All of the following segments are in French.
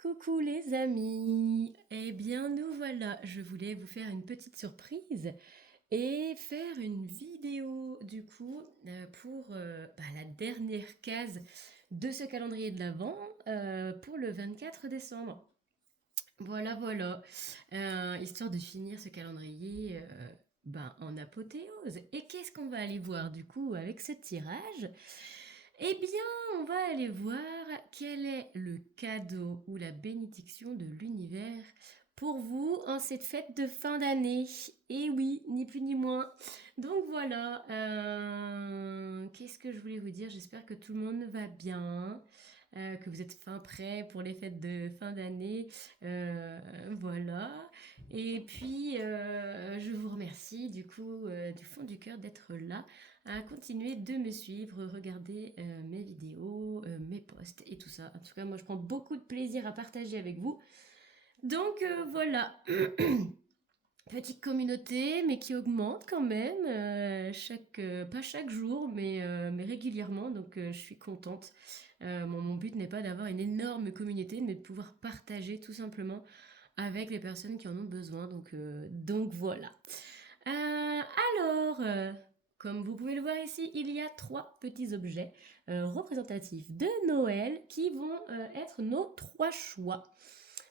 Coucou les amis, eh bien nous voilà, je voulais vous faire une petite surprise et faire une vidéo du coup pour la dernière case de ce calendrier de l'Avent pour le 24 décembre. Voilà, voilà. Histoire de finir ce calendrier en apothéose. Et qu'est-ce qu'on va aller voir du coup avec ce tirage? Eh bien, on va aller voir quel est le cadeau ou la bénédiction de l'univers pour vous en cette fête de fin d'année. Et oui, ni plus ni moins. Donc voilà, qu'est-ce que je voulais vous dire? J'espère que tout le monde va bien, que vous êtes fin prêts pour les fêtes de fin d'année. Voilà. Et puis, je vous remercie du coup du fond du cœur d'être là à continuer de me suivre, regarder mes vidéos, mes posts et tout ça. En tout cas, moi, je prends beaucoup de plaisir à partager avec vous. Donc voilà, petite communauté, mais qui augmente quand même, pas chaque jour, mais régulièrement. Donc je suis contente. Mon but n'est pas d'avoir une énorme communauté, mais de pouvoir partager tout simplement avec les personnes qui en ont besoin. Donc voilà. Alors, comme vous pouvez le voir ici, il y a trois petits objets représentatifs de Noël qui vont être nos trois choix.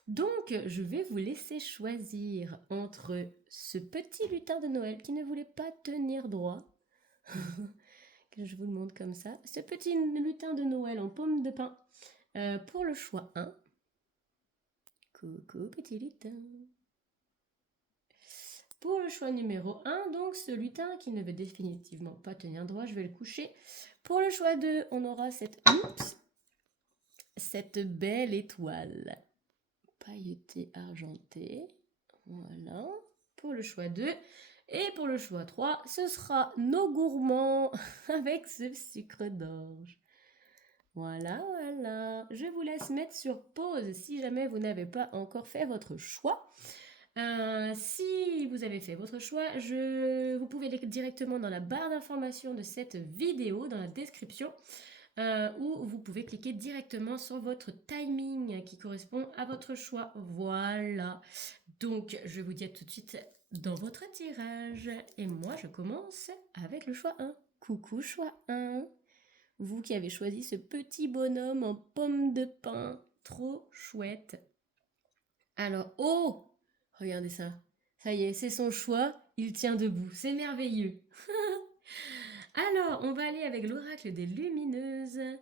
Donc, je vais vous laisser choisir entre ce petit lutin de Noël qui ne voulait pas tenir droit, que je vous le montre comme ça, ce petit lutin de Noël en pomme de pin pour le choix 1. Coucou petit lutin. Pour le choix numéro 1, donc ce lutin qui ne veut définitivement pas tenir droit, je vais le coucher. Pour le choix 2, on aura cette belle étoile pailletée argentée. Voilà, pour le choix 2. Et pour le choix 3, ce sera nos gourmands avec ce sucre d'orge. Voilà, voilà. Je vous laisse mettre sur pause si jamais vous n'avez pas encore fait votre choix. Si vous avez fait votre choix, vous pouvez aller directement dans la barre d'information de cette vidéo, dans la description, où vous pouvez cliquer directement sur votre timing qui correspond à votre choix. Voilà. Donc, je vous dis à tout de suite dans votre tirage. Et moi, je commence avec le choix 1. Coucou choix 1. Vous qui avez choisi ce petit bonhomme en pomme de pin. Trop chouette. Alors, oh! Regardez ça. Ça y est, c'est son choix. Il tient debout. C'est merveilleux. Alors, on va aller avec l'oracle des lumineuses.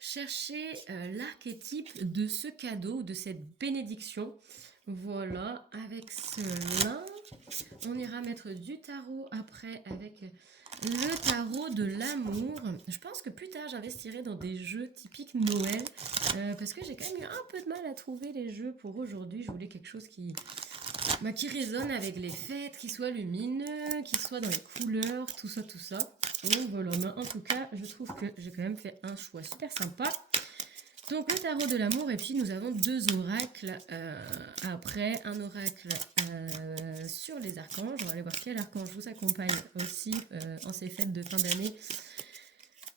Chercher l'archétype de ce cadeau, de cette bénédiction. Voilà, avec cela, on ira mettre du tarot après avec le tarot de l'amour. Je pense que plus tard, j'investirai dans des jeux typiques Noël parce que j'ai quand même eu un peu de mal à trouver les jeux pour aujourd'hui. Je voulais quelque chose qui résonne avec les fêtes, qui soit lumineux, qui soit dans les couleurs, tout ça, tout ça. Donc voilà, mais en tout cas, je trouve que j'ai quand même fait un choix super sympa. Donc le tarot de l'amour, et puis nous avons deux oracles après, un oracle sur les archanges. On va aller voir quel archange vous accompagne aussi en ces fêtes de fin d'année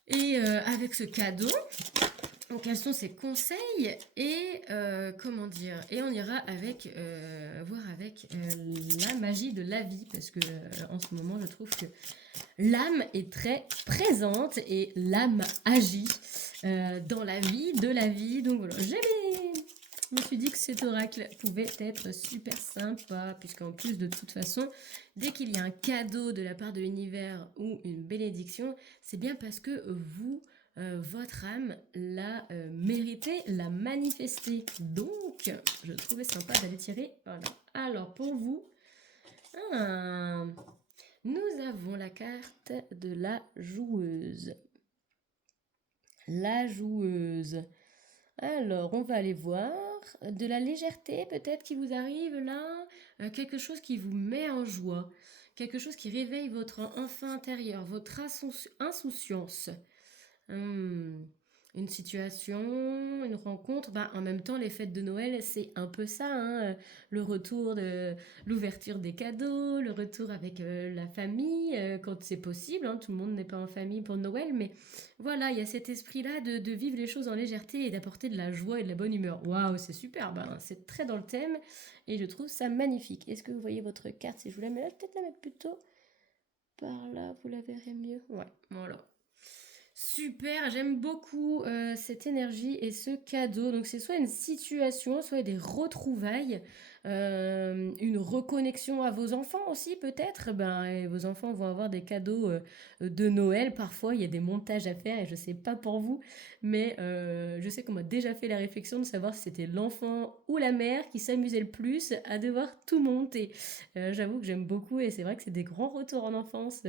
et avec ce cadeau. Donc quels sont ses conseils et comment dire, et on ira avec voir avec la magie de la vie, parce que en ce moment je trouve que l'âme est très présente et l'âme agit dans la vie, de la vie. Donc voilà, je me suis dit que cet oracle pouvait être super sympa, puisqu'en plus de toute façon, dès qu'il y a un cadeau de la part de l'univers ou une bénédiction, c'est bien parce que vous, votre âme l'a mérité, l'a manifesté. Donc, je trouvais sympa d'aller tirer. Voilà. Alors, pour vous, nous avons la carte de la joueuse. La joueuse. Alors, on va aller voir de la légèreté peut-être qui vous arrive là, quelque chose qui vous met en joie, quelque chose qui réveille votre enfant intérieur, votre insouciance. une situation, une rencontre. Ben, en même temps, les fêtes de Noël, c'est un peu ça, hein, le retour de l'ouverture des cadeaux, le retour avec la famille, quand c'est possible, hein. Tout le monde n'est pas en famille pour Noël, mais voilà, il y a cet esprit-là de vivre les choses en légèreté et d'apporter de la joie et de la bonne humeur. Waouh, c'est super, ben, c'est très dans le thème et je trouve ça magnifique. Est-ce que vous voyez votre carte? Si je vous la mets là, peut-être la mettre plutôt par là, vous la verrez mieux. Ouais, voilà. Super, j'aime beaucoup cette énergie et ce cadeau. Donc c'est soit une situation, soit des retrouvailles, une reconnexion à vos enfants aussi peut-être. Ben, et vos enfants vont avoir des cadeaux de Noël. Parfois il y a des montages à faire et je sais pas pour vous, mais je sais qu'on m'a déjà fait la réflexion de savoir si c'était l'enfant ou la mère qui s'amusait le plus à devoir tout monter. J'avoue que j'aime beaucoup et c'est vrai que c'est des grands retours en enfance.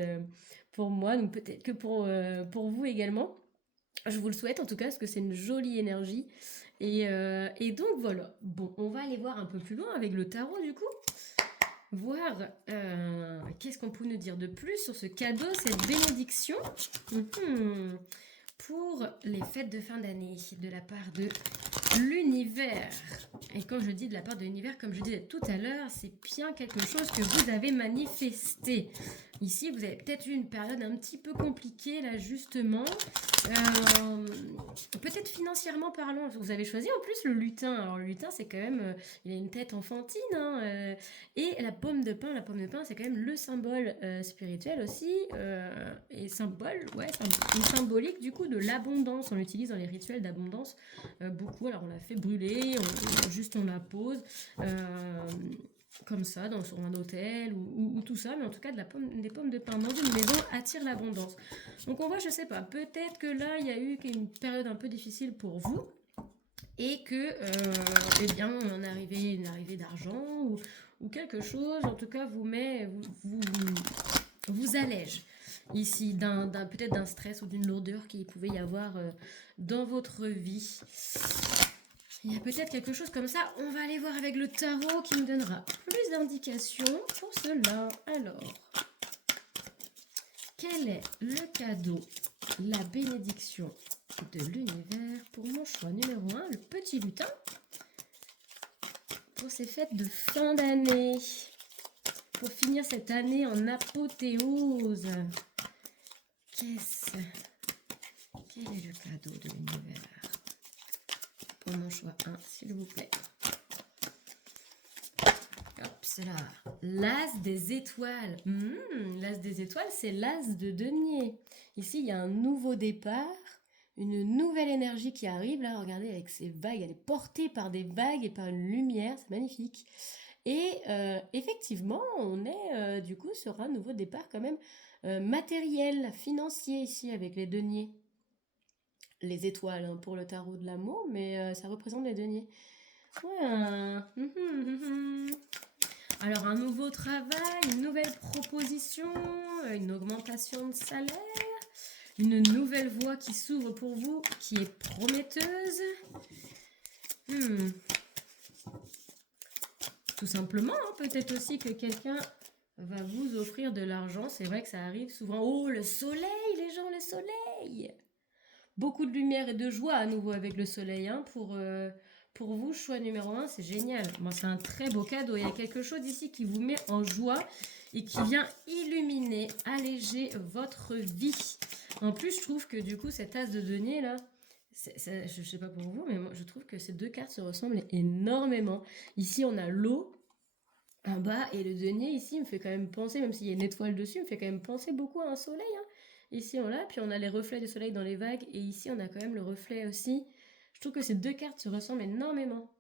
Pour moi, donc peut-être que pour vous également. Je vous le souhaite en tout cas parce que c'est une jolie énergie. Et donc voilà. Bon, on va aller voir un peu plus loin avec le tarot du coup. Voir qu'est-ce qu'on peut nous dire de plus sur ce cadeau, cette bénédiction. Pour les fêtes de fin d'année de la part de l'univers. Et quand je dis de la part de l'univers, comme je disais tout à l'heure, c'est bien quelque chose que vous avez manifesté. Ici, vous avez peut-être eu une période un petit peu compliquée, là, justement. Peut-être financièrement parlant. Vous avez choisi en plus le lutin. Alors, le lutin, c'est quand même... il a une tête enfantine, hein, et la pomme de pin, c'est quand même le symbole spirituel aussi. Et symbole, ouais, une symbolique, du coup, de l'abondance. On l'utilise dans les rituels d'abondance beaucoup. Alors, on la fait brûler, on la pose... comme ça, sur un hôtel ou tout ça, mais en tout cas des pommes de pin dans une maison attire l'abondance. Donc on voit, je sais pas, peut-être que là il y a eu une période un peu difficile pour vous et que, eh bien, une arrivée d'argent ou quelque chose, en tout cas vous allège ici peut-être d'un stress ou d'une lourdeur qu'il pouvait y avoir dans votre vie. Il y a peut-être quelque chose comme ça. On va aller voir avec le tarot qui nous donnera plus d'indications pour cela. Alors, quel est le cadeau, la bénédiction de l'univers pour mon choix numéro 1, le petit lutin, pour ces fêtes de fin d'année, pour finir cette année en apothéose. Quel est le cadeau de l'univers pour mon choix 1, s'il vous plaît? Hop, c'est là. L'as des étoiles. L'as des étoiles, c'est l'as de denier. Ici, il y a un nouveau départ, une nouvelle énergie qui arrive. Là, regardez, avec ces vagues, elle est portée par des vagues et par une lumière. C'est magnifique. Et effectivement, on est du coup sur un nouveau départ quand même matériel, financier ici avec les deniers. Les étoiles hein, pour le tarot de l'amour, mais ça représente les deniers. Ouais. Alors un nouveau travail, une nouvelle proposition, une augmentation de salaire, une nouvelle voie qui s'ouvre pour vous, qui est prometteuse. Tout simplement, hein, peut-être aussi que quelqu'un va vous offrir de l'argent. C'est vrai que ça arrive souvent. Oh, le soleil, les gens, le soleil! Beaucoup de lumière et de joie à nouveau avec le soleil. Hein, pour vous, choix numéro 1, c'est génial. Bon, c'est un très beau cadeau. Il y a quelque chose ici qui vous met en joie et qui vient illuminer, alléger votre vie. En plus, je trouve que du coup, cet as de denier là, je ne sais pas pour vous, mais moi, je trouve que ces deux cartes se ressemblent énormément. Ici, on a l'eau en bas et le denier ici me fait quand même penser, même s'il y a une étoile dessus, me fait quand même penser beaucoup à un soleil. Hein. Ici, on l'a, puis on a les reflets du soleil dans les vagues, et ici, on a quand même le reflet aussi. Je trouve que ces deux cartes se ressemblent énormément.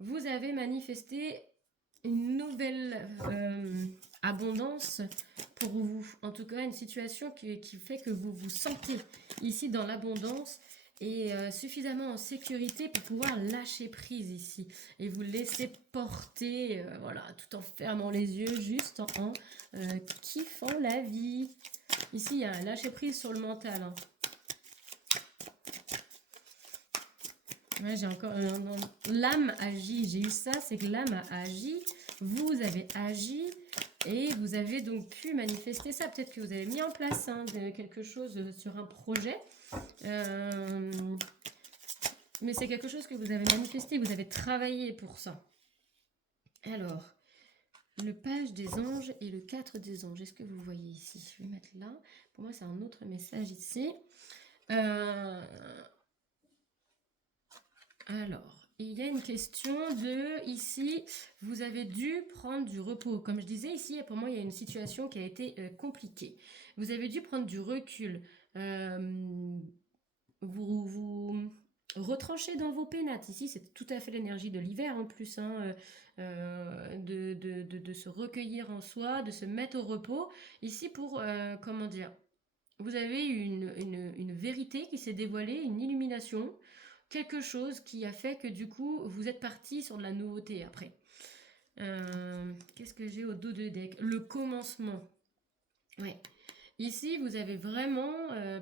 Vous avez manifesté une nouvelle abondance pour vous. En tout cas, une situation qui fait que vous vous sentez ici dans l'abondance et suffisamment en sécurité pour pouvoir lâcher prise ici. Et vous laisser porter, voilà, tout en fermant les yeux, juste en kiffant la vie. Ici, il y a un lâcher prise sur le mental. Hein. Ouais, j'ai encore l'âme agit. J'ai eu ça, c'est que l'âme a agi. Vous avez agi et vous avez donc pu manifester ça. Peut-être que vous avez mis en place quelque chose sur un projet Mais c'est quelque chose que vous avez manifesté, vous avez travaillé pour ça. Alors, le page des anges et le 4 des anges. Est-ce que vous voyez ici? Je vais mettre là. Pour moi, c'est un autre message ici. Alors, il y a une question de, ici, vous avez dû prendre du repos. Comme je disais ici, pour moi, il y a une situation qui a été compliquée. Vous avez dû prendre du recul. Vous retranchez dans vos pénates. Ici, c'est tout à fait l'énergie de l'hiver en plus, hein, de se recueillir en soi, de se mettre au repos. Ici, pour, comment dire, vous avez une vérité qui s'est dévoilée, une illumination, quelque chose qui a fait que du coup, vous êtes parti sur de la nouveauté après. Qu'est-ce que j'ai au dos de deck? Le commencement. Ouais. Ici, vous avez vraiment,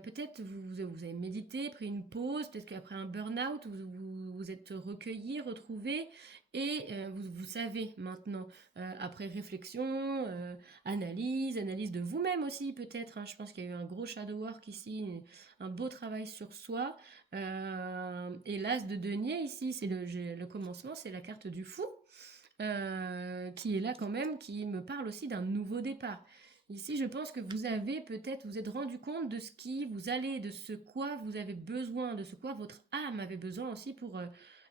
peut-être vous avez médité, pris une pause, peut-être qu'après un burn-out, vous êtes recueilli, retrouvé, et vous savez maintenant, après réflexion, analyse de vous-même aussi peut-être, hein, je pense qu'il y a eu un gros shadow work ici, un beau travail sur soi, et l'as de denier ici, c'est le commencement, c'est la carte du fou, qui est là quand même, qui me parle aussi d'un nouveau départ. Ici, je pense que vous avez peut-être, vous êtes rendu compte de ce qui vous allait, de ce quoi vous avez besoin, de ce quoi votre âme avait besoin aussi pour,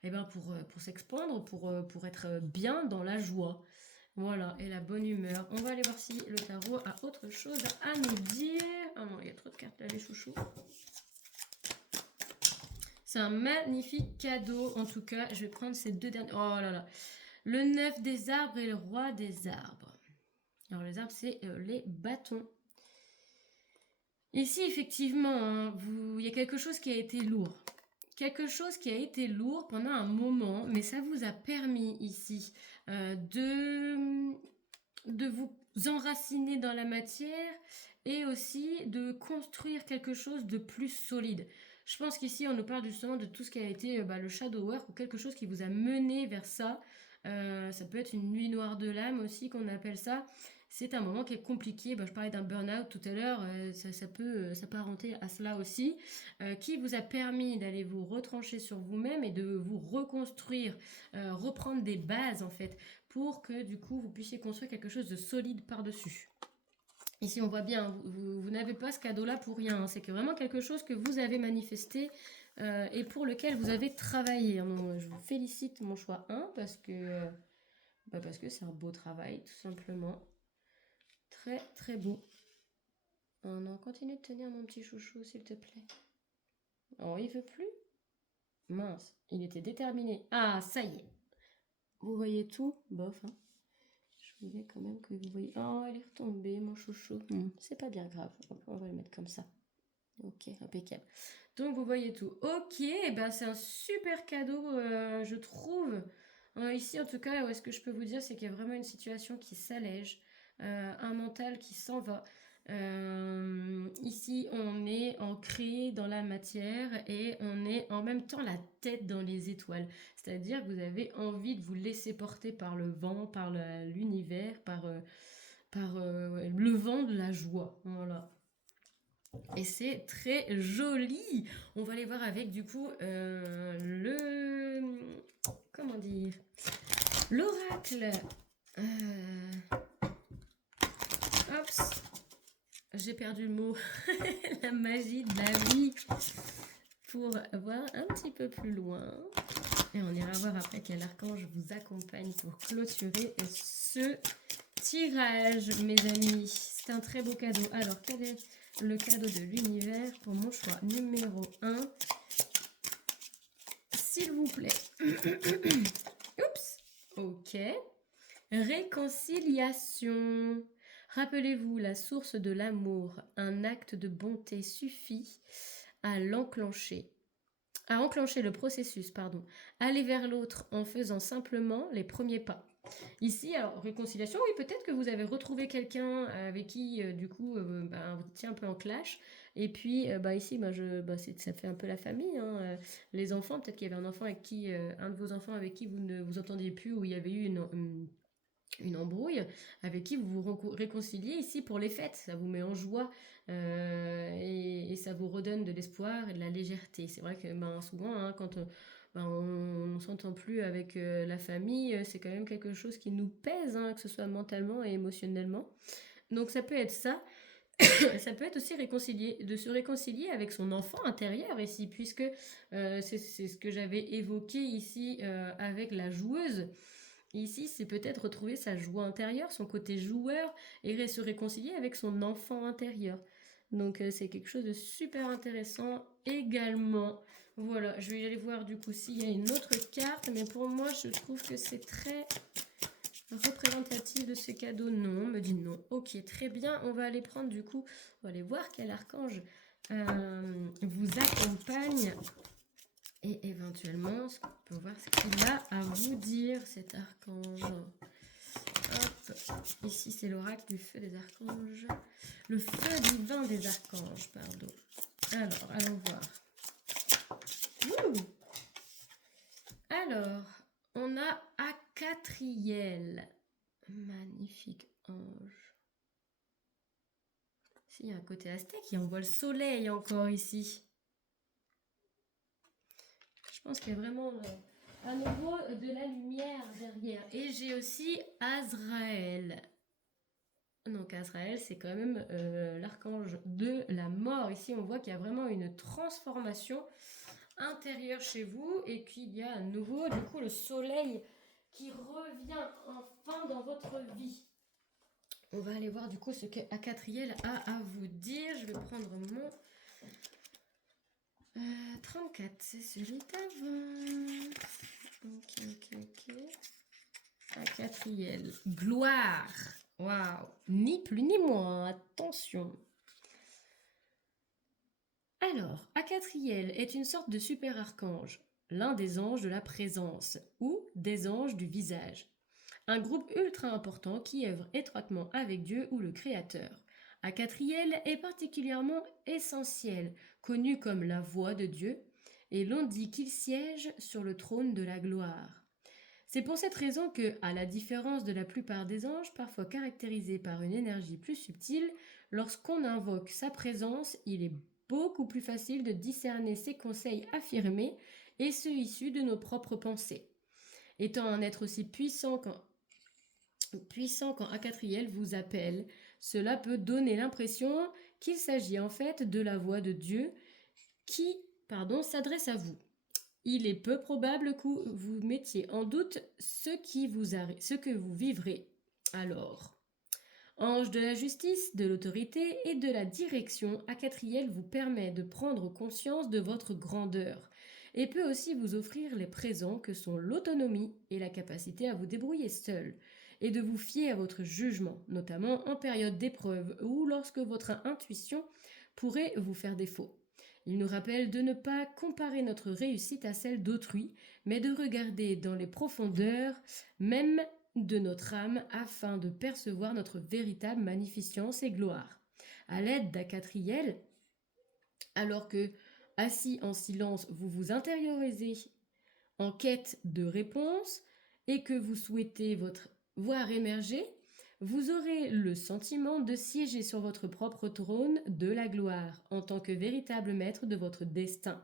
pour s'expandre, pour être bien dans la joie. Voilà, et la bonne humeur. On va aller voir si le tarot a autre chose à nous dire. Ah non, il y a trop de cartes là, les chouchous. C'est un magnifique cadeau, en tout cas. Je vais prendre ces deux derniers. Oh là là. Le 9 des arbres et le roi des arbres. Alors les arbres, c'est les bâtons. Ici, effectivement, hein, il y a quelque chose qui a été lourd. Quelque chose qui a été lourd pendant un moment, mais ça vous a permis ici de vous enraciner dans la matière et aussi de construire quelque chose de plus solide. Je pense qu'ici, on nous parle justement de tout ce qui a été le shadow work ou quelque chose qui vous a mené vers ça. Ça peut être une nuit noire de l'âme aussi qu'on appelle ça. C'est un moment qui est compliqué. Je parlais d'un burn-out tout à l'heure, ça peut s'apparenter à cela aussi, qui vous a permis d'aller vous retrancher sur vous-même et de vous reconstruire, reprendre des bases en fait, pour que du coup vous puissiez construire quelque chose de solide par-dessus. Ici on voit bien, vous n'avez pas ce cadeau-là pour rien, hein. C'est que vraiment quelque chose que vous avez manifesté et pour lequel vous avez travaillé. Donc, je vous félicite mon choix 1 parce que c'est un beau travail tout simplement. Très très beau. Oh non, continue de tenir mon petit chouchou s'il te plaît. Oh, il veut plus? Mince, il était déterminé. Ah, ça y est. Vous voyez tout? Bof, hein. Je voulais quand même que vous voyez. Oh, elle est retombée, mon chouchou. C'est pas bien grave. On va le mettre comme ça. Ok, impeccable. Donc, vous voyez tout. Ok, c'est un super cadeau, je trouve. Ici, en tout cas, ce que je peux vous dire, c'est qu'il y a vraiment une situation qui s'allège. Un mental qui s'en va. Ici, on est ancré dans la matière et on est en même temps la tête dans les étoiles. C'est-à-dire que vous avez envie de vous laisser porter par le vent, par l'univers, par le vent de la joie. Voilà. Et c'est très joli. On va aller voir avec du coup comment dire, l'oracle. Hops. J'ai perdu le mot. La magie de la vie. Pour voir un petit peu plus loin. Et on ira voir après quel archange vous accompagne pour clôturer ce tirage, mes amis. C'est un très beau cadeau. Alors, quel est le cadeau de l'univers pour mon choix numéro 1? S'il vous plaît. Oups. Ok. Réconciliation. Rappelez-vous, la source de l'amour, un acte de bonté suffit à l'enclencher. À enclencher le processus, aller vers l'autre en faisant simplement les premiers pas. Ici, alors, réconciliation, oui, peut-être que vous avez retrouvé quelqu'un avec qui, du coup, vous étiez un peu en clash. Et puis, ici, ça fait un peu la famille. Hein, les enfants, peut-être qu'il y avait un enfant avec qui, un de vos enfants avec qui vous ne vous entendiez plus, où il y avait eu une embrouille, avec qui vous vous réconciliez ici pour les fêtes. Ça vous met en joie et ça vous redonne de l'espoir et de la légèreté. C'est vrai que souvent, hein, quand on ne s'entend plus avec la famille, c'est quand même quelque chose qui nous pèse, hein, que ce soit mentalement et émotionnellement. Donc ça peut être ça. Ça peut être aussi de se réconcilier avec son enfant intérieur ici, puisque c'est ce que j'avais évoqué ici avec la joueuse. Ici, c'est peut-être retrouver sa joie intérieure, son côté joueur, et se réconcilier avec son enfant intérieur. Donc c'est quelque chose de super intéressant également. Voilà, je vais aller voir du coup s'il y a une autre carte, mais pour moi, je trouve que c'est très représentatif de ce cadeau. Non, on me dit non. Ok, très bien, on va aller prendre du coup, on va aller voir quel archange vous accompagne. Et éventuellement, on peut voir ce qu'il a à vous dire, cet archange. Hop, ici c'est l'oracle du feu des archanges. Le feu divin des archanges, pardon. Alors, allons voir. Ouh. Alors, on a Acatriel. Magnifique ange. Si, il y a un côté aztèque, on voit le soleil encore ici. Je pense qu'il y a vraiment à nouveau de la lumière derrière. Et j'ai aussi Azraël. Donc Azraël, c'est quand même l'archange de la mort. Ici, on voit qu'il y a vraiment une transformation intérieure chez vous et qu'il y a à nouveau, du coup, le soleil qui revient enfin dans votre vie. On va aller voir du coup ce qu'Acatriel a à vous dire. Je vais prendre mon 34, c'est celui d'avant. Ok. Acatriel, gloire. Waouh, ni plus ni moins, attention. Alors, Acatriel est une sorte de super archange, l'un des anges de la présence ou des anges du visage. Un groupe ultra important qui œuvre étroitement avec Dieu ou le Créateur. Acatriel est particulièrement essentiel, connu comme la voix de Dieu, et l'on dit qu'il siège sur le trône de la gloire. C'est pour cette raison que, à la différence de la plupart des anges, parfois caractérisés par une énergie plus subtile, lorsqu'on invoque sa présence, il est beaucoup plus facile de discerner ses conseils affirmés et ceux issus de nos propres pensées. Étant un être aussi puissant quand Acatriel vous appelle, cela peut donner l'impression qu'il s'agit en fait de la voix de Dieu qui, s'adresse à vous. Il est peu probable que vous mettiez en doute ce que vous vivrez. Alors, ange de la justice, de l'autorité et de la direction, Acatriel vous permet de prendre conscience de votre grandeur et peut aussi vous offrir les présents que sont l'autonomie et la capacité à vous débrouiller seul et de vous fier à votre jugement, notamment en période d'épreuve ou lorsque votre intuition pourrait vous faire défaut. Il nous rappelle de ne pas comparer notre réussite à celle d'autrui, mais de regarder dans les profondeurs même de notre âme afin de percevoir notre véritable magnificence et gloire. À l'aide d'Acatriel, alors que, assis en silence, vous vous intériorisez en quête de réponses et que vous souhaitez voir émerger, vous aurez le sentiment de siéger sur votre propre trône de la gloire en tant que véritable maître de votre destin.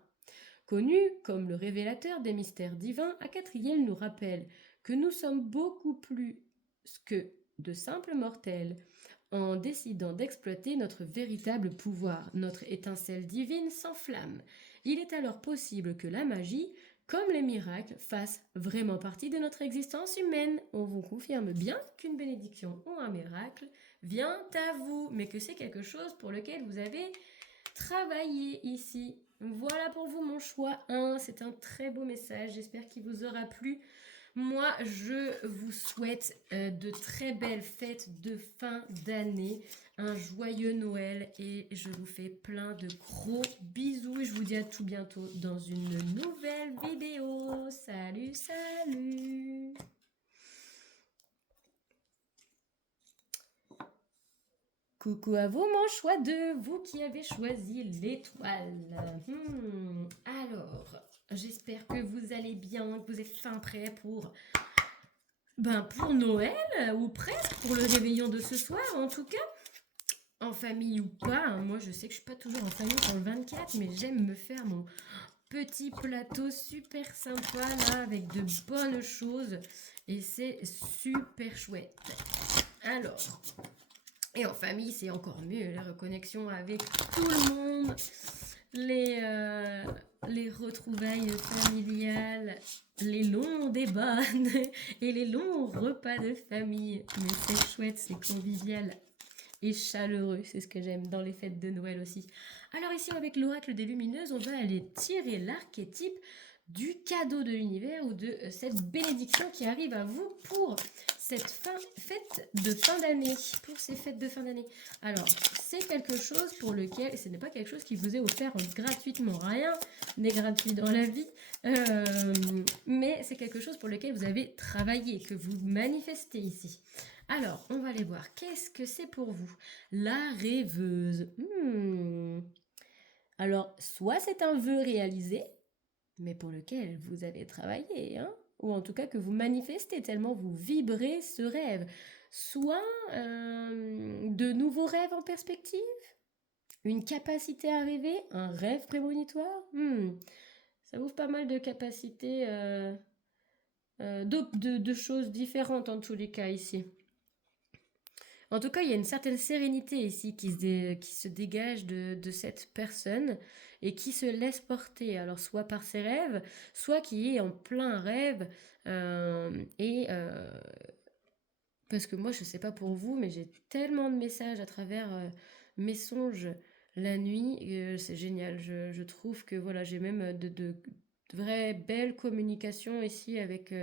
Connu comme le révélateur des mystères divins, Acatriel nous rappelle que nous sommes beaucoup plus que de simples mortels en décidant d'exploiter notre véritable pouvoir. Notre étincelle divine s'enflamme. Il est alors possible que la magie, comme les miracles, fassent vraiment partie de notre existence humaine. On vous confirme bien qu'une bénédiction ou un miracle vient à vous, mais que c'est quelque chose pour lequel vous avez travaillé ici. Voilà pour vous mon choix 1. C'est un très beau message. J'espère qu'il vous aura plu. Moi, je vous souhaite de très belles fêtes de fin d'année, un joyeux Noël et je vous fais plein de gros bisous. Je vous dis à tout bientôt dans une nouvelle vidéo. Salut, salut! Coucou à vous, mon choix 2, vous qui avez choisi l'étoile. Alors, j'espère que vous allez bien, que vous êtes fin prêt pour pour Noël, ou presque, pour le réveillon de ce soir, en tout cas. En famille ou pas, hein. Moi je sais que je suis pas toujours en famille pour le 24, mais j'aime me faire mon petit plateau super sympa là, avec de bonnes choses. Et c'est super chouette. Alors, et en famille, c'est encore mieux, la reconnexion avec tout le monde, les retrouvailles familiales, les longs débats et les longs repas de famille. Mais c'est chouette, c'est convivial et chaleureux, c'est ce que j'aime dans les fêtes de Noël aussi. Alors ici, avec l'oracle des lumineuses, on va aller tirer l'archétype du cadeau de l'univers ou de cette bénédiction qui arrive à vous pour cette fête de fin d'année, pour ces fêtes de fin d'année. Alors, c'est quelque chose pour lequel, ce n'est pas quelque chose qui vous est offert gratuitement, rien n'est gratuit dans la vie, mais c'est quelque chose pour lequel vous avez travaillé, que vous manifestez ici. Alors, on va aller voir. Qu'est-ce que c'est pour vous? La rêveuse. Alors, soit c'est un vœu réalisé, mais pour lequel vous avez travaillé, hein, ou en tout cas que vous manifestez tellement vous vibrez ce rêve. Soit de nouveaux rêves en perspective, une capacité à rêver, un rêve prémonitoire. Ça ouvre pas mal de capacités, de choses différentes en tous les cas ici. En tout cas, il y a une certaine sérénité ici qui se dégage de cette personne et qui se laisse porter, alors soit par ses rêves, soit qui est en plein rêve. Parce que moi, je ne sais pas pour vous, mais j'ai tellement de messages à travers mes songes la nuit, c'est génial. Je trouve que voilà, j'ai même de vraies belles communications ici avec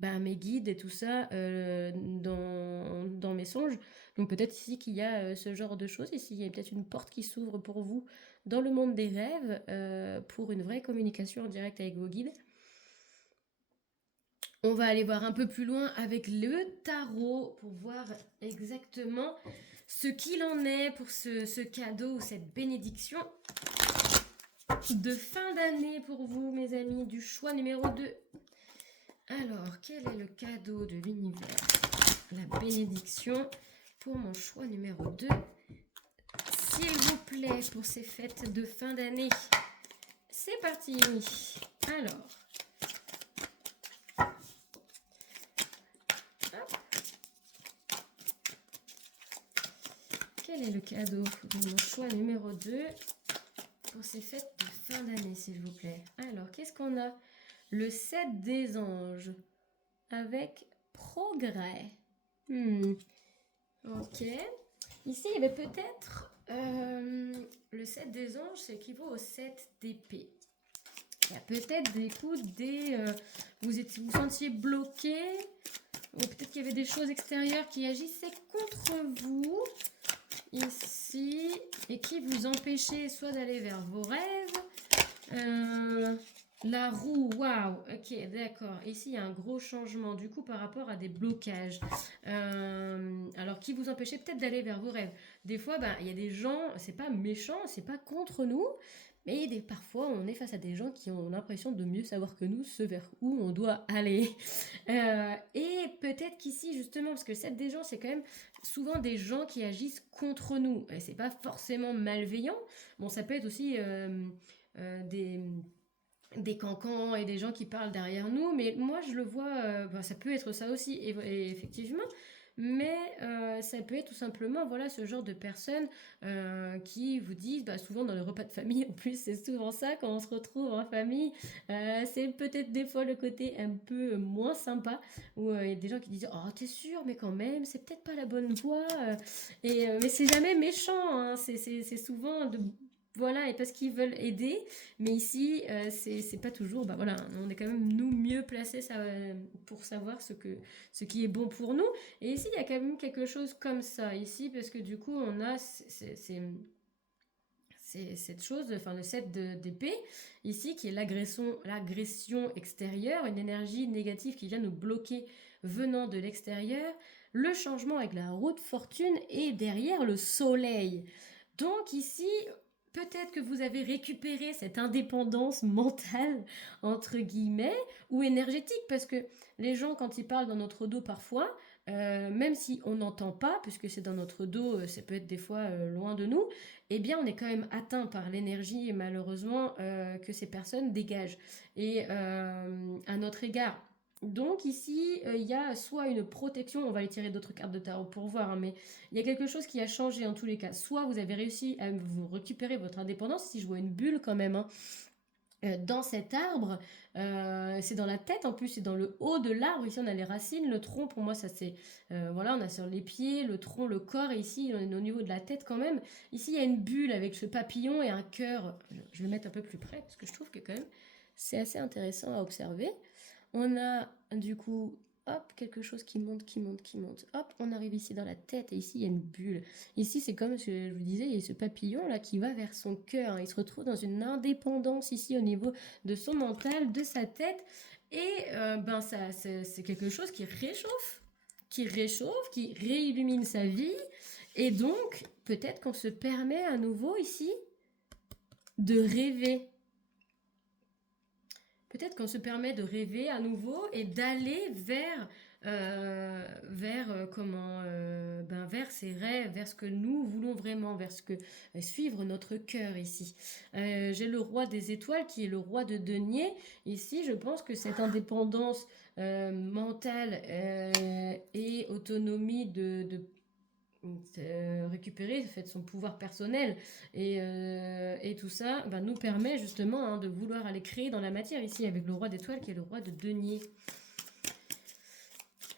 mes guides et tout ça dans mes songes. Donc peut-être ici qu'il y a ce genre de choses. Ici, il y a peut-être une porte qui s'ouvre pour vous dans le monde des rêves pour une vraie communication en direct avec vos guides. On va aller voir un peu plus loin avec le tarot pour voir exactement ce qu'il en est pour ce cadeau ou cette bénédiction de fin d'année pour vous, mes amis, du choix numéro 2. Alors, quel est le cadeau de l'univers? La bénédiction pour mon choix numéro 2. S'il vous plaît, pour ces fêtes de fin d'année. C'est parti. Alors. Quel est le cadeau de mon choix numéro 2 pour ces fêtes de fin d'année, s'il vous plaît? Alors, qu'est-ce qu'on a? Le 7 des anges avec progrès. Ok. Ici, il y avait peut-être le 7 des anges, c'est équivaut au 7 d'épée. Il y a peut-être des coups, vous sentiez bloqué, ou peut-être qu'il y avait des choses extérieures qui agissaient contre vous ici et qui vous empêchaient soit d'aller vers vos rêves. La roue, waouh, ok, d'accord. Ici, il y a un gros changement du coup par rapport à des blocages. Alors, qui vous empêchait peut-être d'aller vers vos rêves. Des fois, il y a des gens, c'est pas méchant, c'est pas contre nous, mais parfois, on est face à des gens qui ont l'impression de mieux savoir que nous ce vers où on doit aller. Et peut-être qu'ici, justement, parce que le 7 des gens, c'est quand même souvent des gens qui agissent contre nous. Et c'est pas forcément malveillant. Bon, ça peut être aussi des cancans et des gens qui parlent derrière nous, mais moi je le vois, ça peut être ça aussi, et effectivement, mais ça peut être tout simplement voilà ce genre de personnes qui vous disent, souvent dans les repas de famille, en plus c'est souvent ça quand on se retrouve en famille, c'est peut-être des fois le côté un peu moins sympa, où il y a des gens qui disent oh t'es sûr mais quand même c'est peut-être pas la bonne voie, mais c'est jamais méchant, hein, c'est souvent voilà, et parce qu'ils veulent aider, mais ici, c'est pas toujours, voilà, on est quand même nous mieux placés pour savoir ce qui est bon pour nous. Et ici, il y a quand même quelque chose comme ça, ici, parce que du coup, on a cette chose, enfin le 7 d'épée, ici, qui est l'agression extérieure, une énergie négative qui vient nous bloquer venant de l'extérieur, le changement avec la roue de fortune et derrière le soleil. Donc ici, peut-être que vous avez récupéré cette indépendance mentale, entre guillemets, ou énergétique, parce que les gens, quand ils parlent dans notre dos parfois, même si on n'entend pas, puisque c'est dans notre dos, ça peut être des fois loin de nous, eh bien on est quand même atteint par l'énergie, malheureusement, que ces personnes dégagent. Et à notre égard. Donc ici, il y a soit une protection, on va aller tirer d'autres cartes de tarot pour voir, hein, mais il y a quelque chose qui a changé en tous les cas. Soit vous avez réussi à vous récupérer votre indépendance, si je vois une bulle quand même, hein, dans cet arbre, c'est dans la tête en plus, c'est dans le haut de l'arbre. Ici on a les racines, le tronc, pour moi ça c'est, voilà, on a sur les pieds, le tronc, le corps, et ici on est au niveau de la tête quand même. Ici il y a une bulle avec ce papillon et un cœur. Je vais le mettre un peu plus près parce que je trouve que quand même c'est assez intéressant à observer. On a du coup, hop, quelque chose qui monte, qui monte, qui monte. Hop, on arrive ici dans la tête et ici il y a une bulle. Ici c'est comme je vous disais, il y a ce papillon là qui va vers son cœur. Il se retrouve dans une indépendance ici au niveau de son mental, de sa tête. Et ben ça, c'est quelque chose qui réchauffe, qui réillumine sa vie. Et donc, peut-être qu'on se permet à nouveau ici de rêver. Peut-être qu'on se permet de rêver à nouveau et d'aller vers ses rêves, vers ce que nous voulons vraiment, vers ce que suivre notre cœur ici. J'ai le roi des étoiles qui est le roi de denier. Ici, je pense que cette indépendance mentale et autonomie de récupérer fait son pouvoir personnel et tout ça nous permet justement de vouloir aller créer dans la matière ici avec le roi d'étoiles qui est le roi de denier.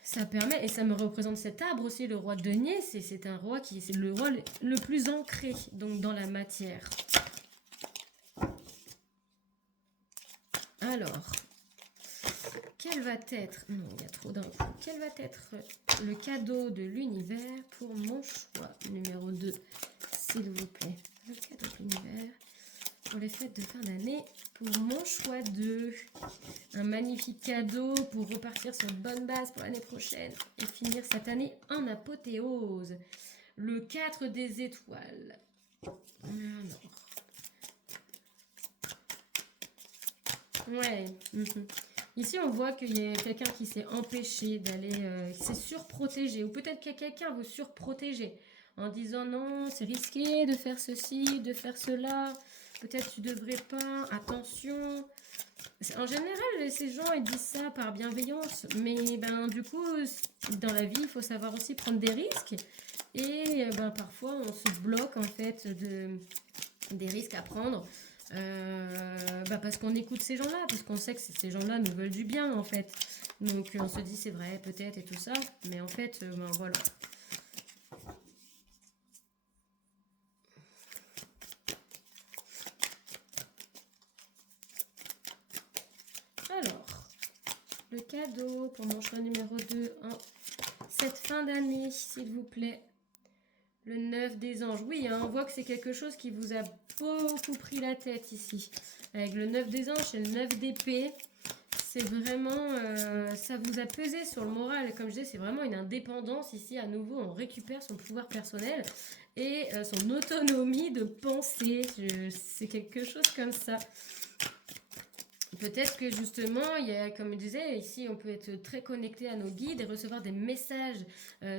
Ça permet, et ça me représente cet arbre aussi, le roi de denier, c'est un roi qui c'est le roi le plus ancré donc dans la matière. Alors, quel va être, non il y a trop d'un coup, quel va être le cadeau de l'univers pour mon choix numéro 2, s'il vous plaît. Le cadeau de l'univers pour les fêtes de fin d'année pour mon choix 2. Un magnifique cadeau pour repartir sur de bonnes bases pour l'année prochaine et finir cette année en apothéose. Le 4 des étoiles. Alors. Ouais. Ici, on voit qu'il y a quelqu'un qui s'est empêché d'aller, qui s'est surprotégé, ou peut-être que quelqu'un vous surprotéger en disant non, c'est risqué de faire ceci, de faire cela, peut-être tu devrais pas, attention. En général, ces gens ils disent ça par bienveillance, mais du coup, dans la vie, il faut savoir aussi prendre des risques, et parfois on se bloque en fait des risques à prendre. Parce qu'on écoute ces gens-là, parce qu'on sait que ces gens-là nous veulent du bien en fait. Donc on se dit c'est vrai peut-être et tout ça, mais en fait voilà. Alors, le cadeau pour mon choix numéro 2 en cette fin d'année, s'il vous plaît. Le 9 des anges. Oui, on voit que c'est quelque chose qui vous a beaucoup pris la tête ici. Avec le 9 des anges et le 9 d'épée, c'est vraiment... ça vous a pesé sur le moral. Comme je disais, c'est vraiment une indépendance ici. À nouveau, on récupère son pouvoir personnel et son autonomie de pensée. C'est quelque chose comme ça. Peut-être que justement, il y a, comme je disais, ici on peut être très connecté à nos guides et recevoir des messages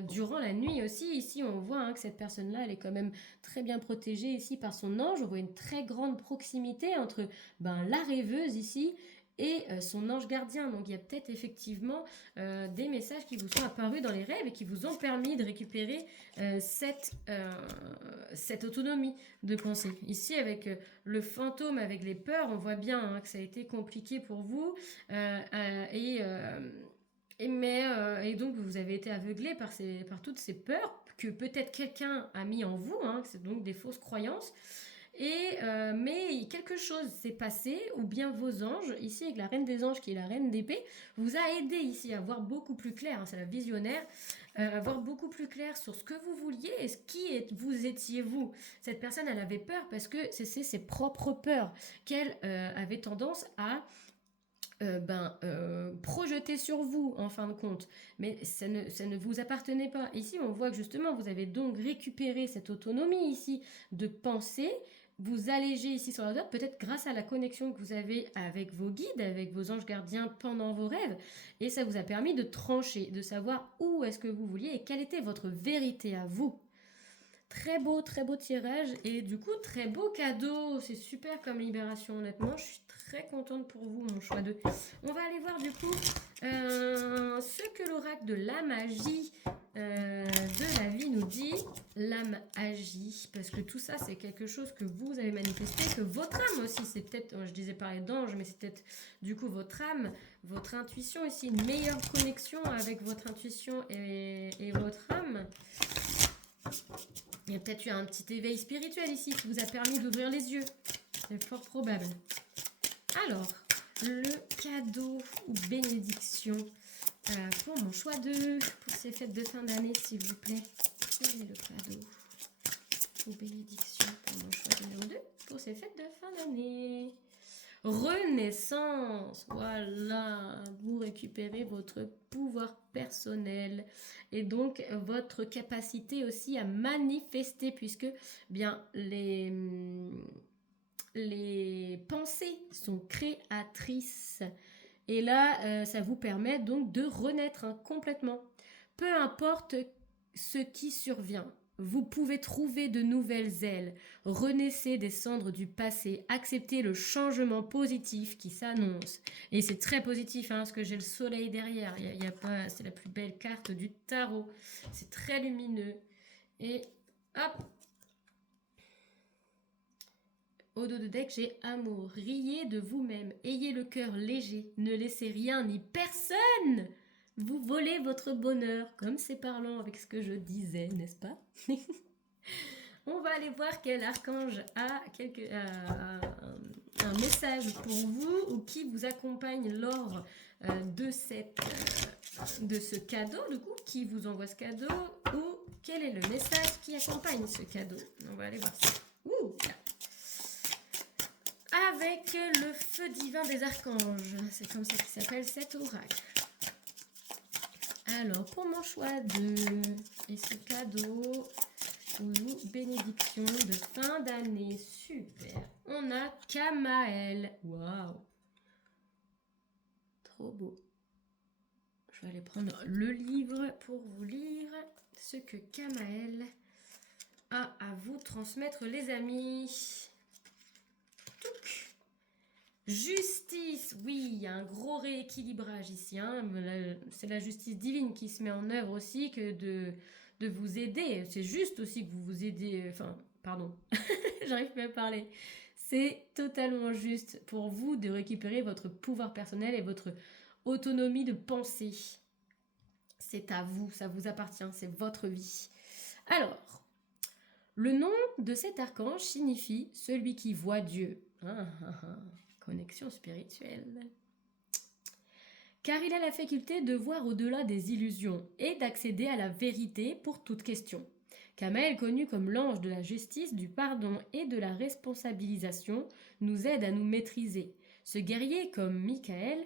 durant la nuit aussi. Ici on voit que cette personne-là, elle est quand même très bien protégée ici par son ange. On voit une très grande proximité entre la rêveuse ici et son ange gardien. Donc il y a peut-être effectivement des messages qui vous sont apparus dans les rêves et qui vous ont permis de récupérer cette autonomie de pensée. Ici avec le fantôme, avec les peurs, on voit bien que ça a été compliqué pour vous et donc vous avez été aveuglé par toutes ces peurs que peut-être quelqu'un a mis en vous, que c'est donc des fausses croyances. Mais quelque chose s'est passé, ou bien vos anges, ici avec la reine des anges qui est la reine d'épée, vous a aidé ici à voir beaucoup plus clair, c'est la visionnaire, à voir beaucoup plus clair sur ce que vous vouliez et vous étiez vous. Cette personne, elle avait peur parce que c'est ses propres peurs qu'elle avait tendance à projeter sur vous en fin de compte, mais ça ne vous appartenait pas. Ici on voit que justement vous avez donc récupéré cette autonomie ici de penser vous alléger ici sur la hauteur, peut-être grâce à la connexion que vous avez avec vos guides, avec vos anges gardiens pendant vos rêves. Et ça vous a permis de trancher, de savoir où est-ce que vous vouliez et quelle était votre vérité à vous. Très beau tirage et du coup très beau cadeau. C'est super comme libération, honnêtement. Je suis très contente pour vous, mon choix 2. On va aller voir du coup ce que l'oracle de la magie de la vie nous dit. L'âme agit, parce que tout ça c'est quelque chose que vous avez manifesté, que votre âme aussi, c'est peut-être, je disais parler d'ange, mais c'est peut-être du coup votre âme, votre intuition ici, une meilleure connexion avec votre intuition et votre âme. Il y a peut-être eu un petit éveil spirituel ici qui vous a permis d'ouvrir les yeux. C'est fort probable. Alors, le cadeau ou bénédiction pour mon choix 2, pour ces fêtes de fin d'année, s'il vous plaît. Quel est le cadeau ou bénédiction pour mon choix numéro 2, pour ces fêtes de fin d'année? Renaissance, voilà, vous récupérez votre pouvoir personnel et donc votre capacité aussi à manifester, puisque bien les pensées sont créatrices et là ça vous permet donc de renaître complètement, peu importe ce qui survient. Vous pouvez trouver de nouvelles ailes, renaissez des cendres du passé, acceptez le changement positif qui s'annonce. Et c'est très positif, parce que j'ai le soleil derrière. Y a pas, c'est la plus belle carte du tarot. C'est très lumineux. Et hop, au dos de deck, j'ai amour. Riez de vous-même, ayez le cœur léger, ne laissez rien ni personne vous volez votre bonheur, comme c'est parlant avec ce que je disais, n'est-ce pas? On va aller voir quel archange a un message pour vous ou qui vous accompagne lors de ce cadeau, du coup, qui vous envoie ce cadeau ou quel est le message qui accompagne ce cadeau. On va aller voir ça. Ouh, là. Avec le feu divin des archanges, c'est comme ça qu'il s'appelle cet oracle. Alors, pour mon choix 2, et ce cadeau ou bénédiction de fin d'année, super. On a Kamael. Waouh. Trop beau. Je vais aller prendre le livre pour vous lire ce que Kamael a à vous transmettre, les amis. Touc. Justice, oui, il y a un gros rééquilibrage ici. C'est la justice divine qui se met en œuvre aussi que de vous aider. C'est juste aussi que vous vous aidez. Enfin, pardon, j'arrive pas à parler. C'est totalement juste pour vous de récupérer votre pouvoir personnel et votre autonomie de pensée. C'est à vous, ça vous appartient, c'est votre vie. Alors, le nom de cet archange signifie celui qui voit Dieu. Connexion spirituelle. Car il a la faculté de voir au-delà des illusions et d'accéder à la vérité pour toute question. Kamael, connu comme l'ange de la justice, du pardon et de la responsabilisation, nous aide à nous maîtriser. Ce guerrier, comme Michael,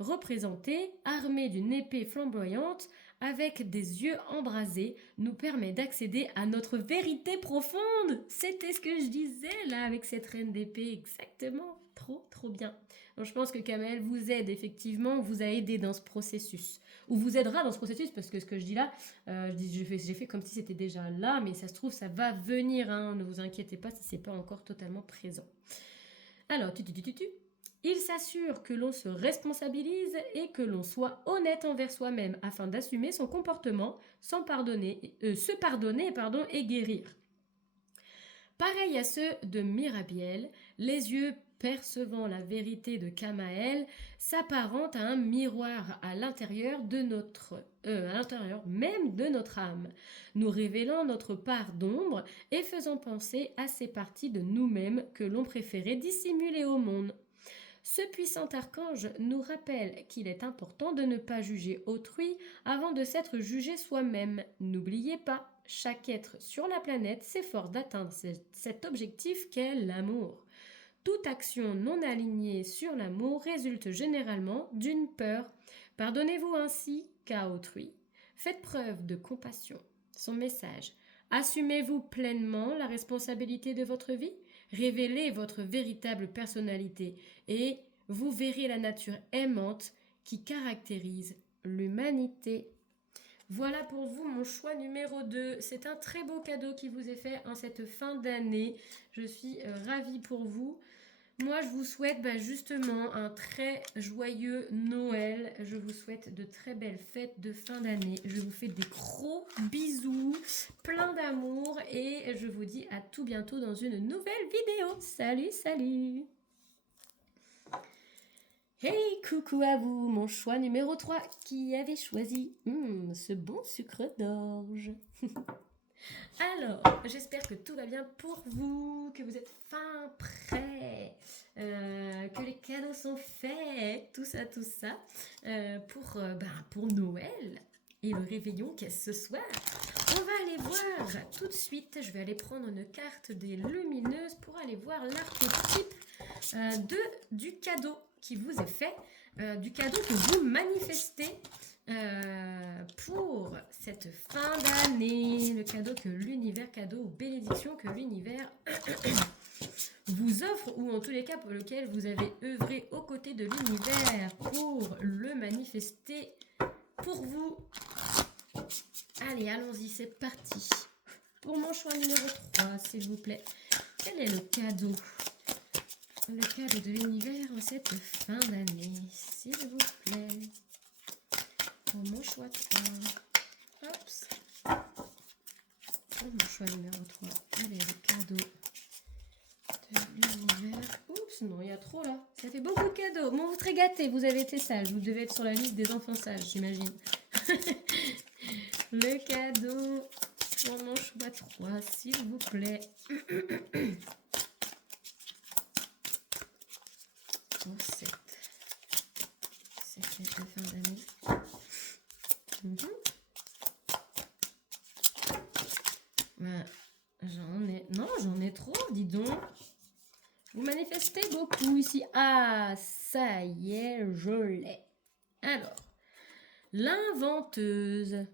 représenté, armé d'une épée flamboyante, avec des yeux embrasés, nous permet d'accéder à notre vérité profonde. C'était ce que je disais là avec cette reine d'épée, exactement. Trop bien. Donc je pense que Kamael vous aide effectivement, vous a aidé dans ce processus, ou vous aidera dans ce processus, parce que ce que je dis là, j'ai fait comme si c'était déjà là, mais ça se trouve ça va venir, ne vous inquiétez pas si c'est pas encore totalement présent. Alors, il s'assure que l'on se responsabilise et que l'on soit honnête envers soi-même afin d'assumer son comportement, se pardonner et guérir. Pareil à ceux de Mirabiel, les yeux percevant la vérité de Kamael s'apparentent à un miroir à l'intérieur même de notre âme, nous révélant notre part d'ombre et faisant penser à ces parties de nous-mêmes que l'on préférait dissimuler au monde. Ce puissant archange nous rappelle qu'il est important de ne pas juger autrui avant de s'être jugé soi-même. N'oubliez pas, chaque être sur la planète s'efforce d'atteindre cet objectif qu'est l'amour. Toute action non alignée sur l'amour résulte généralement d'une peur. Pardonnez-vous ainsi qu'à autrui. Faites preuve de compassion. Son message. Assumez-vous pleinement la responsabilité de votre vie. Révélez votre véritable personnalité et vous verrez la nature aimante qui caractérise l'humanité. Voilà pour vous mon choix numéro 2. C'est un très beau cadeau qui vous est fait en cette fin d'année. Je suis ravie pour vous. Moi, je vous souhaite justement un très joyeux Noël. Je vous souhaite de très belles fêtes de fin d'année. Je vous fais des gros bisous, plein d'amour et je vous dis à tout bientôt dans une nouvelle vidéo. Salut, salut! Hey, coucou à vous, mon choix numéro 3, qui avait choisi ce bon sucre d'orge. Alors, j'espère que tout va bien pour vous, que vous êtes fin prêts, que les cadeaux sont faits, tout ça, pour Noël et le réveillon qu'est-ce soir. On va aller voir tout de suite, je vais aller prendre une carte des lumineuses pour aller voir l'archétype du cadeau qui vous est fait, du cadeau que vous manifestez pour cette fin d'année, le cadeau que l'univers, cadeau ou bénédiction que l'univers vous offre, ou en tous les cas pour lequel vous avez œuvré aux côtés de l'univers pour le manifester pour vous. Allez, allons-y, c'est parti. Pour mon choix numéro 3, s'il vous plaît, quel est le cadeau? Le cadeau de l'univers en cette fin d'année, s'il vous plaît. Pour mon choix 3. Oups. Pour mon choix numéro 3. Allez, le cadeau de l'univers. Oups, non, il y a trop là. Ça fait beaucoup de cadeaux. Bon, vous serez gâtés, vous avez été sages. Vous devez être sur la liste des enfants sages, j'imagine. Le cadeau pour mon choix 3, s'il vous plaît. Pour cette fête de fin d'année. J'en ai trop, dis donc. Vous manifestez beaucoup ici. Ah, ça y est, je l'ai. Alors, l'inventeuse.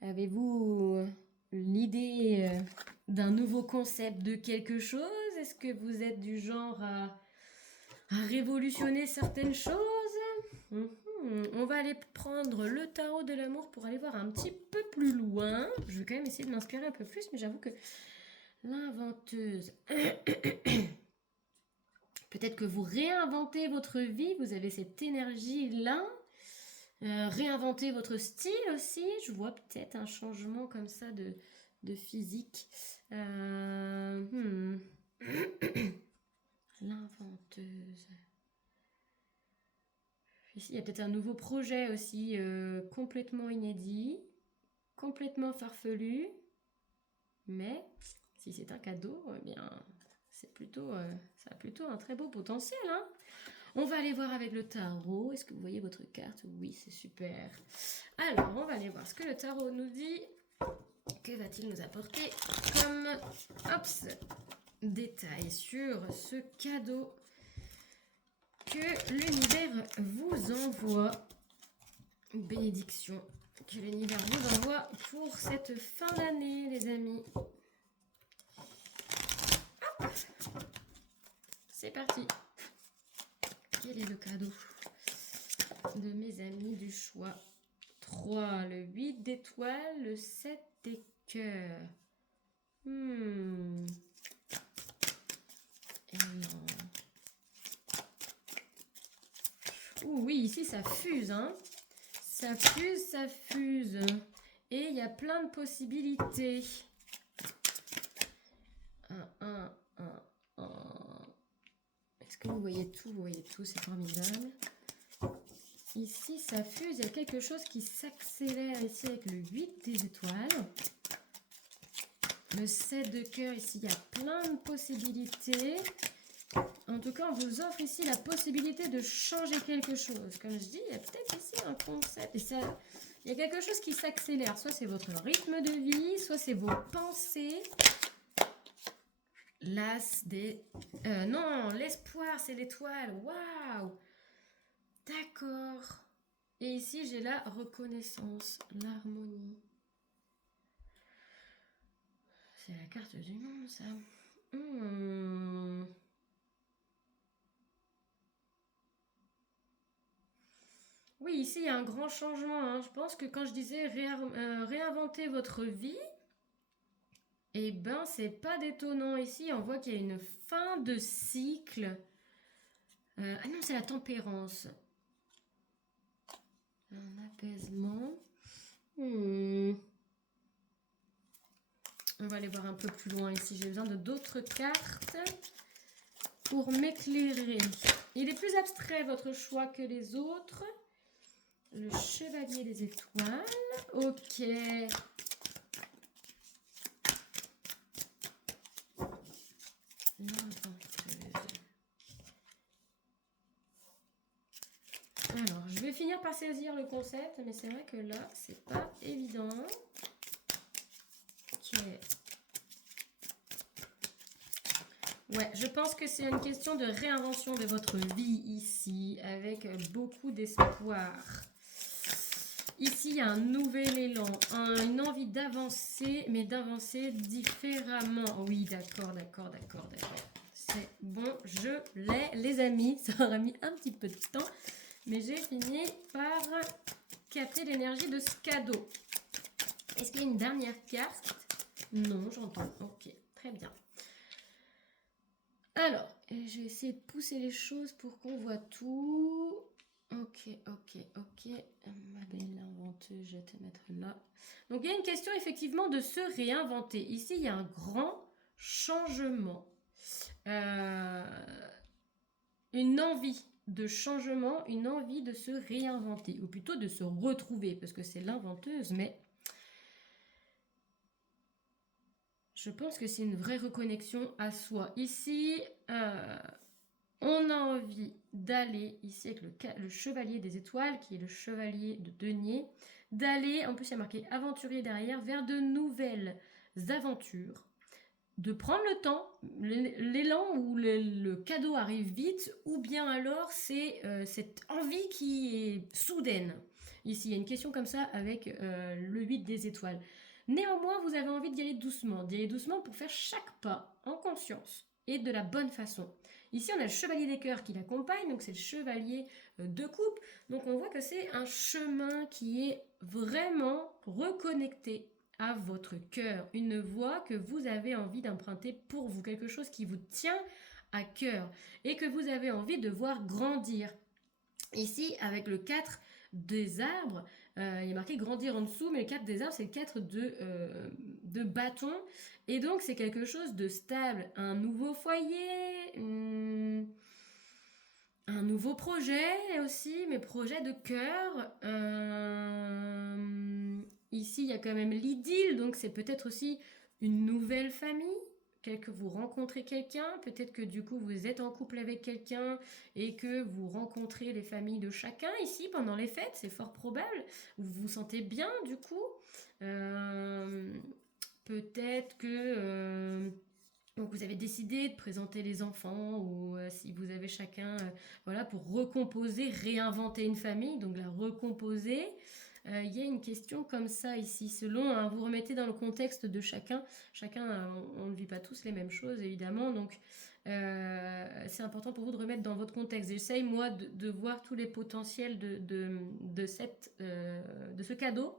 Avez-vous l'idée d'un nouveau concept de quelque chose? Est-ce que vous êtes du genre à révolutionner certaines choses? On va aller prendre le tarot de l'amour pour aller voir un petit peu plus loin. Je vais quand même essayer de m'inspirer un peu plus, mais j'avoue que l'inventeuse... Peut-être que vous réinventez votre vie, vous avez cette énergie-là. Réinventer votre style aussi. Je vois peut-être un changement comme ça de physique. L'inventeuse. Ici, il y a peut-être un nouveau projet aussi complètement inédit, complètement farfelu. Mais si c'est un cadeau, eh bien, ça a plutôt un très beau potentiel. Hein. On va aller voir avec le tarot. Est-ce que vous voyez votre carte? Oui, c'est super. Alors, on va aller voir ce que le tarot nous dit. Que va-t-il nous apporter comme détails sur ce cadeau que l'univers vous envoie? Bénédiction que l'univers vous envoie pour cette fin d'année, les amis. Hop. C'est parti. Quel est le cadeau de mes amis du choix 3, le 8 d'étoiles, le 7 des cœurs. Et non. Ouh, oui, ici ça fuse, hein. Ça fuse. Et il y a plein de possibilités. Est-ce que vous voyez tout? Vous voyez tout, c'est formidable. Ici, ça fuse. Il y a quelque chose qui s'accélère ici avec le 8 des étoiles. Le 7 de cœur, ici, il y a plein de possibilités. En tout cas, on vous offre ici la possibilité de changer quelque chose. Comme je dis, il y a peut-être ici un concept. Et ça, il y a quelque chose qui s'accélère. Soit c'est votre rythme de vie, soit c'est vos pensées. L'as des... non, l'espoir, c'est l'étoile. Waouh! D'accord. Et ici, j'ai la reconnaissance, l'harmonie. C'est la carte du monde, ça. Hmm. Oui, ici, il y a un grand changement, hein. Je pense que quand je disais réinventer votre vie, eh ben, c'est pas détonnant. Ici, on voit qu'il y a une fin de cycle. Ah non, c'est la tempérance. Un apaisement. Hmm. On va aller voir un peu plus loin ici. J'ai besoin de d'autres cartes pour m'éclairer. Il est plus abstrait votre choix que les autres. Le chevalier des étoiles. Ok. Alors, je vais finir par saisir le concept, mais c'est vrai que là, c'est pas évident. Ok. Ouais, je pense que c'est une question de réinvention de votre vie ici, avec beaucoup d'espoir. Ici, il y a un nouvel élan, une envie d'avancer, mais d'avancer différemment. Oui, d'accord. C'est bon, je l'ai, les amis. Ça aura mis un petit peu de temps, mais j'ai fini par capter l'énergie de ce cadeau. Est-ce qu'il y a une dernière carte? Non, j'entends. Ok, très bien. Alors, je vais essayer de pousser les choses pour qu'on voit tout. Ok. Ma belle inventeuse, je vais te mettre là. Donc, il y a une question effectivement de se réinventer. Ici, il y a un grand changement. Une envie de changement, une envie de se réinventer, ou plutôt de se retrouver, parce que c'est l'inventeuse, mais je pense que c'est une vraie reconnexion à soi. Ici, on a envie d'aller, ici avec le chevalier des étoiles, qui est le chevalier de denier, d'aller, en plus il y a marqué aventurier derrière, vers de nouvelles aventures, de prendre le temps, l'élan où le cadeau arrive vite, ou bien alors c'est cette envie qui est soudaine. Ici, il y a une question comme ça avec le 8 des étoiles. Néanmoins, vous avez envie d'y aller doucement pour faire chaque pas en conscience et de la bonne façon. Ici, on a le chevalier des cœurs qui l'accompagne, donc c'est le chevalier de coupe. Donc on voit que c'est un chemin qui est vraiment reconnecté à votre cœur, une voie que vous avez envie d'emprunter pour vous, quelque chose qui vous tient à cœur et que vous avez envie de voir grandir. Ici, avec le 4 des arbres, il est marqué grandir en dessous, mais le 4 des arbres, c'est le 4 de bâton. Et donc, c'est quelque chose de stable. Un nouveau foyer, un nouveau projet aussi, mes projets de cœur. Ici, il y a quand même l'idylle, donc c'est peut-être aussi une nouvelle famille. Que vous rencontrez quelqu'un, peut-être que du coup vous êtes en couple avec quelqu'un et que vous rencontrez les familles de chacun ici pendant les fêtes, c'est fort probable. Vous vous sentez bien du coup. Peut-être que donc vous avez décidé de présenter les enfants ou si vous avez chacun, voilà, pour recomposer, réinventer une famille, donc la recomposer. Il y a une question comme ça ici, selon, hein, vous remettez dans le contexte de chacun. Chacun, on ne vit pas tous les mêmes choses évidemment, donc c'est important pour vous de remettre dans votre contexte. J'essaye moi de voir tous les potentiels de ce cadeau.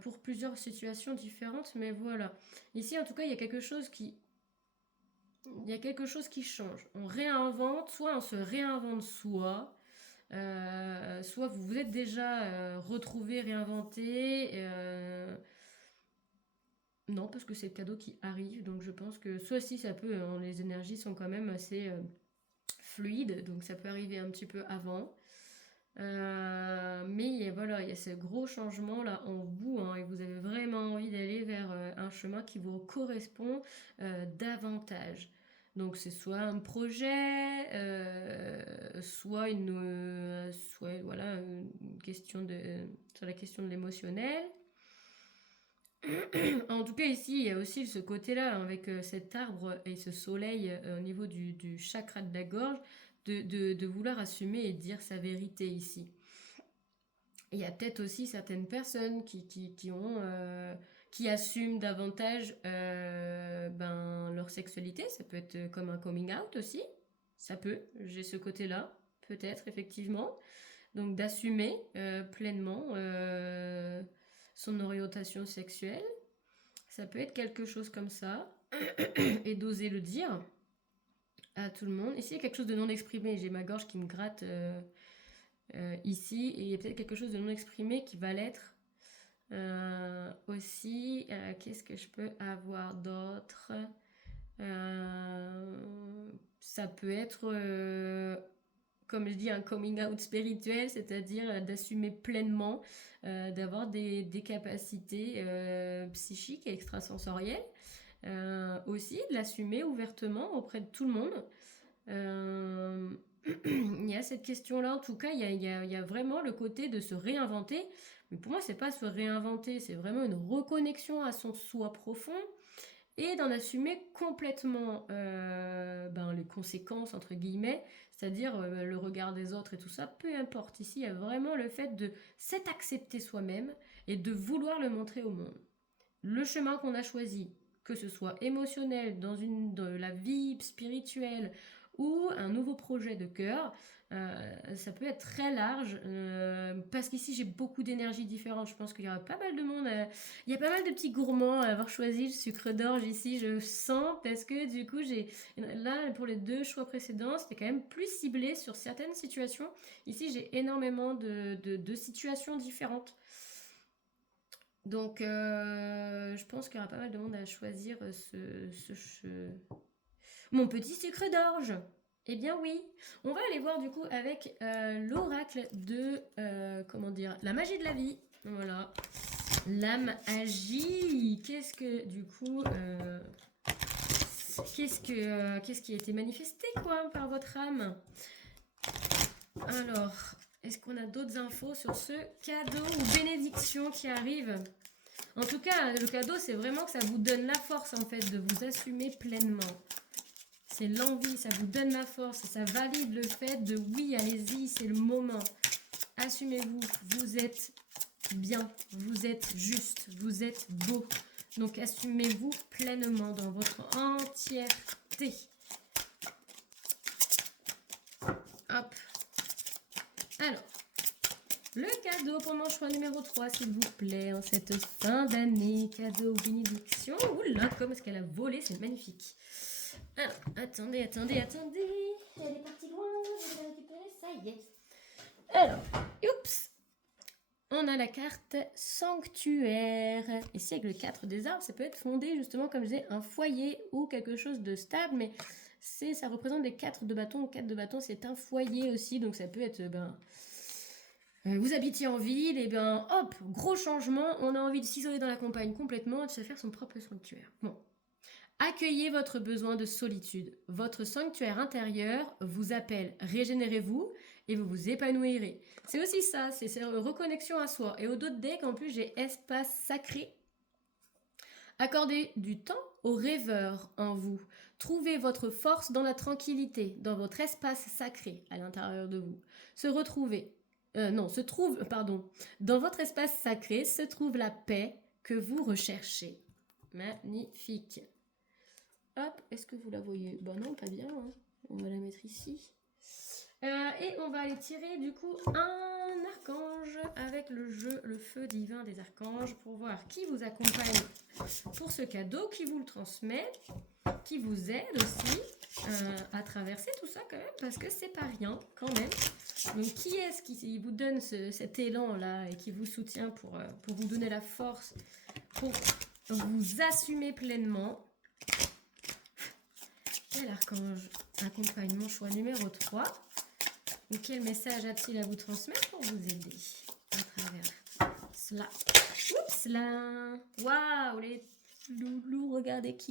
Pour plusieurs situations différentes, mais voilà. Ici, en tout cas, il y a quelque chose qui change. On réinvente, soit on se réinvente soi, soit vous vous êtes déjà retrouvé, réinventé. Non, parce que c'est le cadeau qui arrive, donc je pense que soit si ça peut, hein, les énergies sont quand même assez fluides, donc ça peut arriver un petit peu avant. Mais voilà, il y a ce gros changement là en vous, hein, et vous avez vraiment envie d'aller vers un chemin qui vous correspond davantage. Donc c'est soit un projet, soit voilà une question sur la question de l'émotionnel. En tout cas ici il y a aussi ce côté-là hein, avec cet arbre et ce soleil au niveau du chakra de la gorge, de vouloir assumer et dire sa vérité ici. Il y a peut-être aussi certaines personnes qui qui assument davantage leur sexualité. Ça peut être comme un coming out aussi. Ça peut, j'ai ce côté-là, peut-être, effectivement. Donc d'assumer pleinement son orientation sexuelle. Ça peut être quelque chose comme ça. Et d'oser le dire à tout le monde. Ici, il y a quelque chose de non exprimé. J'ai ma gorge qui me gratte ici. Et il y a peut-être quelque chose de non exprimé qui va l'être aussi. Qu'est-ce que je peux avoir d'autre? Ça peut être, comme je dis, un coming out spirituel, c'est-à-dire d'assumer pleinement, d'avoir des capacités psychiques et extrasensorielles. Aussi, de l'assumer ouvertement auprès de tout le monde. Il y a cette question-là, en tout cas, il y a vraiment le côté de se réinventer. Mais pour moi, c'est pas se réinventer, c'est vraiment une reconnexion à son soi profond et d'en assumer complètement les conséquences, entre guillemets, c'est-à-dire le regard des autres et tout ça, peu importe. Ici, il y a vraiment le fait de s'être accepté soi-même et de vouloir le montrer au monde. Le chemin qu'on a choisi, que ce soit émotionnel, dans la vie spirituelle ou un nouveau projet de cœur, ça peut être très large parce qu'ici j'ai beaucoup d'énergies différentes. Je pense qu'il y aura pas mal de monde. Il y a pas mal de petits gourmands à avoir choisi le sucre d'orge ici, je sens, parce que du coup là pour les 2 choix précédents, c'était quand même plus ciblé sur certaines situations. Ici j'ai énormément de situations différentes. Donc, je pense qu'il y aura pas mal de monde à choisir mon petit sucre d'orge. Eh bien oui, on va aller voir du coup avec l'oracle de, la magie de la vie. Voilà, l'âme agit. Qu'est-ce que du coup, qu'est-ce qui a été manifesté quoi par votre âme? Alors, est-ce qu'on a d'autres infos sur ce cadeau ou bénédiction qui arrive? En tout cas, le cadeau, c'est vraiment que ça vous donne la force, en fait, de vous assumer pleinement. C'est l'envie, ça vous donne la force, et ça valide le fait de oui, allez-y, c'est le moment. Assumez-vous, vous êtes bien, vous êtes juste, vous êtes beau. Donc, assumez-vous pleinement dans votre entièreté. Hop. Alors, le cadeau pour mon choix numéro 3, s'il vous plaît, en cette fin d'année. Cadeau, bénédiction. Oula, comme est-ce qu'elle a volé, c'est magnifique. Alors, attendez. Elle est partie loin, je vais la récupérer, ça y est. Alors, oups. On a la carte sanctuaire. Ici, avec le 4 des arbres, ça peut être fondé, justement, comme je disais, un foyer ou quelque chose de stable, mais ça représente des 4 de bâton. 4 de bâton, c'est un foyer aussi, donc ça peut être... vous habitiez en ville, et bien hop, gros changement, on a envie de s'isoler dans la campagne complètement et de se faire son propre sanctuaire. Bon. Accueillez votre besoin de solitude. Votre sanctuaire intérieur vous appelle, régénérez-vous et vous vous épanouirez. C'est aussi ça, c'est reconnexion à soi. Et au dos de deck, en plus, j'ai espace sacré. Accordez du temps aux rêveurs en vous. Trouvez votre force dans la tranquillité, dans votre espace sacré à l'intérieur de vous. Dans votre espace sacré se trouve la paix que vous recherchez. Magnifique. Hop, est-ce que vous la voyez? Bah non, pas bien. Hein. On va la mettre ici. Et on va aller tirer du coup un archange avec le feu divin des archanges pour voir qui vous accompagne pour ce cadeau, qui vous le transmet, qui vous aide aussi à traverser tout ça quand même, parce que c'est pas rien quand même. Donc qui est-ce qui vous donne cet élan là et qui vous soutient pour vous donner la force pour vous assumer pleinement? Quel archange accompagne mon choix numéro 3? Et quel message a-t-il à vous transmettre pour vous aider à travers cela? Oups là! Waouh, les loulous, regardez qui